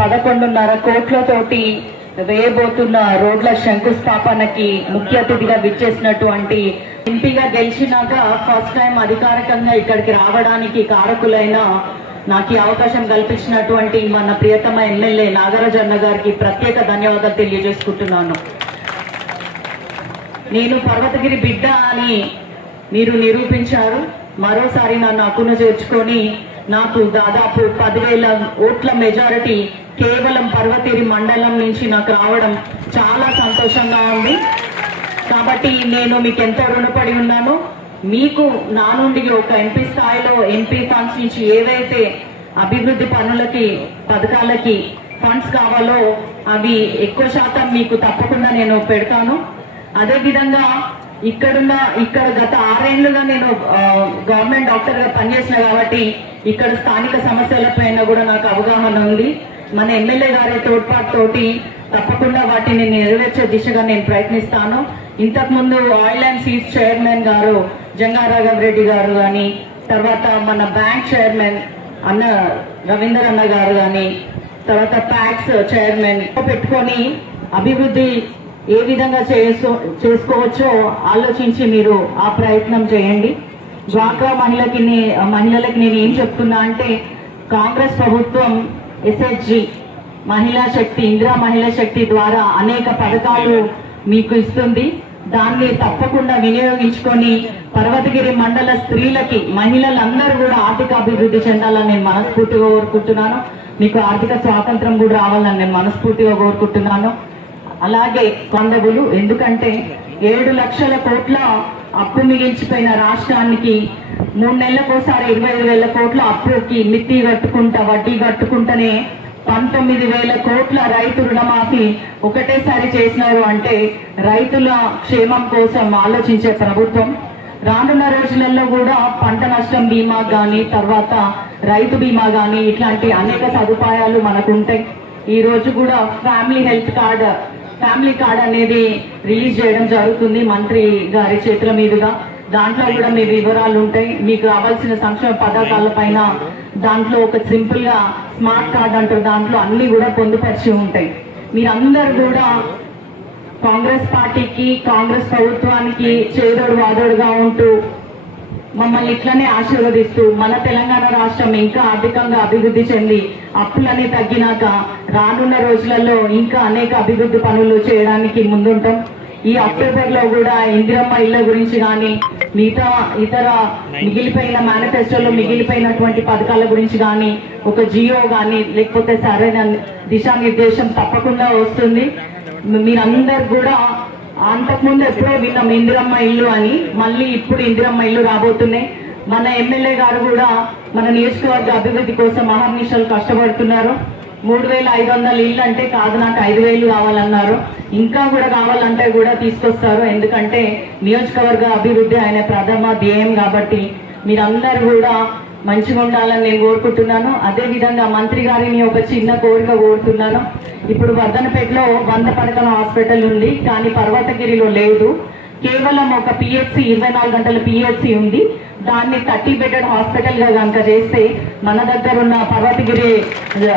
పదకొండున్నర కోట్లతోటి వేయబోతున్న రోడ్ల శంకుస్థాపనకి ముఖ్య అతిథిగా విచ్చేసినటువంటి ఎంపీగా గెలిచినాక ఫస్ట్ టైం అధికారికంగా ఇక్కడికి రావడానికి కారకులైన నాకు ఈ అవకాశం కల్పించినటువంటి మన ప్రియతమ ఎమ్మెల్యే నాగరాజన్న గారికి ప్రత్యేక ధన్యవాదాలు తెలియజేసుకుంటున్నాను. నేను పర్వతగిరి బిడ్డ అని మీరు నిరూపించారు. మరోసారి నన్ను అక్కున చేర్చుకొని నాకు దాదాపు పదివేల ఓట్ల మెజారిటీ కేవలం పర్వతేరి మండలం నుంచి నాకు రావడం చాలా సంతోషంగా ఉంది. కాబట్టి నేను మీకు ఎంతో రుణపడి ఉన్నాను. మీకు నా నుండి ఒక ఎంపీ స్థాయిలో ఎంపీ ఫండ్స్ నుంచి ఏవైతే అభివృద్ధి పనులకి పథకాలకి ఫండ్స్ కావాలో అవి ఎక్కువ శాతం మీకు తప్పకుండా నేను పెడతాను. అదే విధంగా ఇక్కడున్న ఇక్కడ గత ఆరేళ్ళుగా నేను గవర్నమెంట్ డాక్టర్గా పనిచేసిన కాబట్టి ఇక్కడ స్థానిక సమస్యలపైన కూడా నాకు అవగాహన ఉంది. మన ఎమ్మెల్యే గారి తోడ్పాటు తోటి తప్పకుండా వాటిని నెరవేర్చే దిశగా నేను ప్రయత్నిస్తాను. ఇంతకు ముందు ఆయిల్ అండ్ సీజ్ చైర్మన్ గారు జంగారాఘవ్ రెడ్డి గారు కానీ తర్వాత మన బ్యాంక్ చైర్మన్ అన్న రవీందర్ అన్న గారు కానీ తర్వాత ప్యాక్స్ చైర్మన్ పెట్టుకొని అభివృద్ధి ఏ విధంగా చేసుకో చేసుకోవచ్చో ఆలోచించి మీరు ఆ ప్రయత్నం చేయండి. డ్వాక్రా మహిళకి మహిళలకి నేను ఏం చెప్తున్నా అంటే కాంగ్రెస్ ప్రభుత్వం ఎస్హెచ్జి మహిళా శక్తి ఇందిరా మహిళా శక్తి ద్వారా అనేక పథకాలు మీకు ఇస్తుంది. దాన్ని తప్పకుండా వినియోగించుకొని పర్వతగిరి మండల స్త్రీలకి మహిళలందరూ కూడా ఆర్థిక అభివృద్ధి చెందాలని నేను మనస్ఫూర్తిగా కోరుకుంటున్నాను. మీకు ఆర్థిక స్వాతంత్రం కూడా రావాలని నేను మనస్ఫూర్తిగా కోరుకుంటున్నాను. అలాగే కొందవులు ఎందుకంటే ఏడు లక్షల కోట్ల అప్పు మిగిల్చిపోయిన రాష్ట్రానికి మూడు నెలలకోసారి ఇరవై ఐదు వేల కోట్ల అప్పుకి మిత్తి కట్టుకుంటా వడ్డీ కట్టుకుంటేనే పంతొమ్మిది వేల కోట్ల రైతు రుణమాఫీ ఒకటేసారి చేసినారు అంటే రైతుల క్షేమం కోసం ఆలోచించే ప్రభుత్వం. రానున్న రోజులలో కూడా పంట నష్టం బీమా కానీ తర్వాత రైతు బీమా కానీ ఇట్లాంటి అనేక సదుపాయాలు మనకు ఉంటాయి ఈ రోజు కూడా family health card family card అనేది రిలీజ్ చేయడం జరుగుతుంది మంత్రి గారి చేతుల మీదుగా. దాంట్లో కూడా మీ వివరాలు ఉంటాయి. మీకు కావాల్సిన సంక్షేమ పథకాల పైన దాంట్లో ఒక సింపుల్గా స్మార్ట్ కార్డ్ అంటారు. దాంట్లో అన్ని కూడా పొందుపరిచి ఉంటాయి. మీరందరూ కూడా కాంగ్రెస్ పార్టీకి కాంగ్రెస్ ప్రభుత్వానికి చేదోడు వాదోడుగా ఉంటూ మమ్మల్ని ఇట్లనే ఆశీర్వదిస్తూ మన తెలంగాణ రాష్ట్రం ఇంకా ఆర్థికంగా అభివృద్ధి చెంది అప్పులన్నీ తగ్గినాక రానున్న రోజులలో ఇంకా అనేక అభివృద్ధి పనులు చేయడానికి ముందుంటాం. ఈ అక్టోబర్లో కూడా ఇందిరమ్మ ఇళ్ళ గురించి కానీ మిగతా ఇతర మిగిలిపోయిన మేనిఫెస్టోలో మిగిలిపోయినటువంటి పథకాల గురించి కానీ ఒక జియో కానీ లేకపోతే సరైన దిశానిర్దేశం తప్పకుండా వస్తుంది. మీరందరు కూడా అంతకుముందు ఎప్పుడో విన్నాం ఇందిరమ్మ ఇల్లు అని మళ్ళీ ఇప్పుడు ఇందిరమ్మ ఇల్లు రాబోతున్నాయి. మన ఎమ్మెల్యే గారు కూడా మన నియోజకవర్గ అభివృద్ధి కోసం మహానిషాలు కష్టపడుతున్నారు. మూడు వేల ఐదు వందల ఇల్లు అంటే కాదు నాకు ఐదు వేలు కావాలన్నారు. ఇంకా కూడా కావాలంటే కూడా తీసుకొస్తారు. ఎందుకంటే నియోజకవర్గ అభివృద్ధి ఆయన ప్రథమ ధ్యేయం కాబట్టి మీరందరూ కూడా మంచిగా ఉండాలని నేను కోరుకుంటున్నాను. అదే విధంగా మంత్రి గారిని ఒక చిన్న కోరిక కోరుతున్నాను. ఇప్పుడు వర్ధనపేటలో వంద పడకల హాస్పిటల్ ఉంది కానీ పర్వతగిరిలో లేదు. కేవలం ఒక పిహెచ్సి ఇరవై నాలుగు గంటల పిహెచ్సి ఉంది. దాన్ని థర్టీ బెడెడ్ హాస్పిటల్గా కనుక చేస్తే మన దగ్గర ఉన్న పర్వతగిరి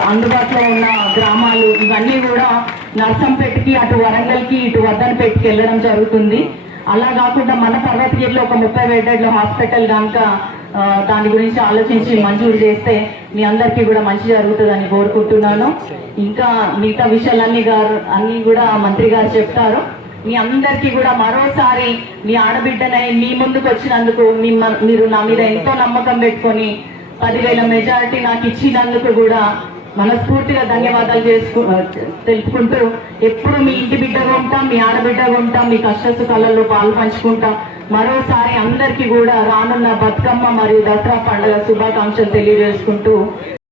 అందుబాటులో ఉన్న గ్రామాలు ఇవన్నీ కూడా నర్సంపేటకి అటు వరంగల్కి ఇటు వద్దనపేటకి వెళ్ళడం జరుగుతుంది. అలా కాకుండా మన పర్వతగిరిలో ఒక ముప్పై బెడెడ్ల హాస్పిటల్ కనుక దాని గురించి ఆలోచించి మంజూరు చేస్తే మీ అందరికీ కూడా మంచి జరుగుతుందని కోరుకుంటున్నాను. ఇంకా మిగతా విషయాలన్నీ గారు అన్ని కూడా మంత్రి గారు చెప్తారు. మీ అందరికీ కూడా మరోసారి మీ ఆడబిడ్డనై మీ ముందుకు వచ్చినందుకు మీరు నా మీద ఎంతో నమ్మకం పెట్టుకొని పదివేల మెజారిటీ నాకు ఇచ్చినందుకు కూడా మనస్ఫూర్తిగా ధన్యవాదాలు చేసుకు తెలుపుకుంటూ ఎప్పుడు మీ ఇంటి బిడ్డగా ఉంటాం మీ ఆడబిడ్డగా ఉంటాం మీ కష్ట సుఖాలలో పాలు పంచుకుంటాం. మరోసారి అందరికీ కూడా రానున్న బతుకమ్మ మరియు దసరా పండుగ శుభాకాంక్షలు తెలియజేసుకుంటూ